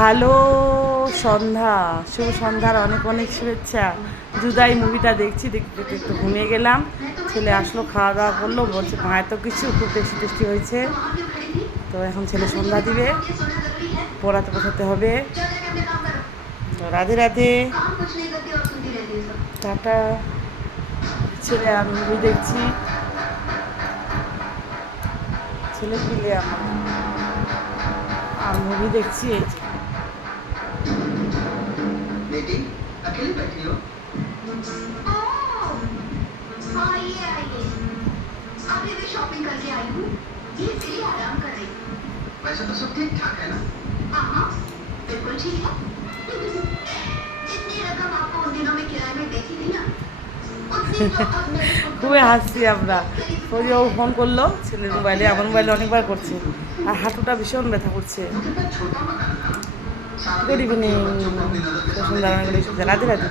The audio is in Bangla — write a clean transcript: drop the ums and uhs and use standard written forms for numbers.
ভালো সন্ধ্যা, শুভ সন্ধ্যার অনেক অনেক শুভেচ্ছা। জুদাই মুভিটা দেখছি, দেখতে দেখতে একটু ঘুমিয়ে গেলাম। ছেলে আসলো, খাওয়া দাওয়া করলো, বলছে মা এত কিছু খুব টেস্টি টেস্টি হয়েছে। তো এখন ছেলে সন্ধ্যা দিবে, পড়াতে বসাতে হবে। তো রাধে রাধে, টাটা। ছেলে আমি মুভি দেখছি, ছেলে পিলে আমার আর মুভি দেখছি। এই যে बेटी अकेले बैठी हो? आइए आइए, अभी भी शॉपिंग करके आई हूँ। ये इसलिए आराम कर रही हूँ। वैसे तो सब ठीक ठाक है ना? हाँ बिल्कुल ठीक है। जितनी रकम आपको उन दिनों में किराए में दी थी ना, उतनी तो अब मेरे को খুবই হাসছি আমরা। ও ফোন করলো ছেলের মোবাইলে, আমার মোবাইলে অনেকবার করছে, আর হাঁটুটা ভীষণ ব্যথা করছে। वो कितना छोटा मकान था। सारा गुड दिन इवनिंग, बच्चों को अपनी नजर के सामने सुंदर देखते राधे राधे।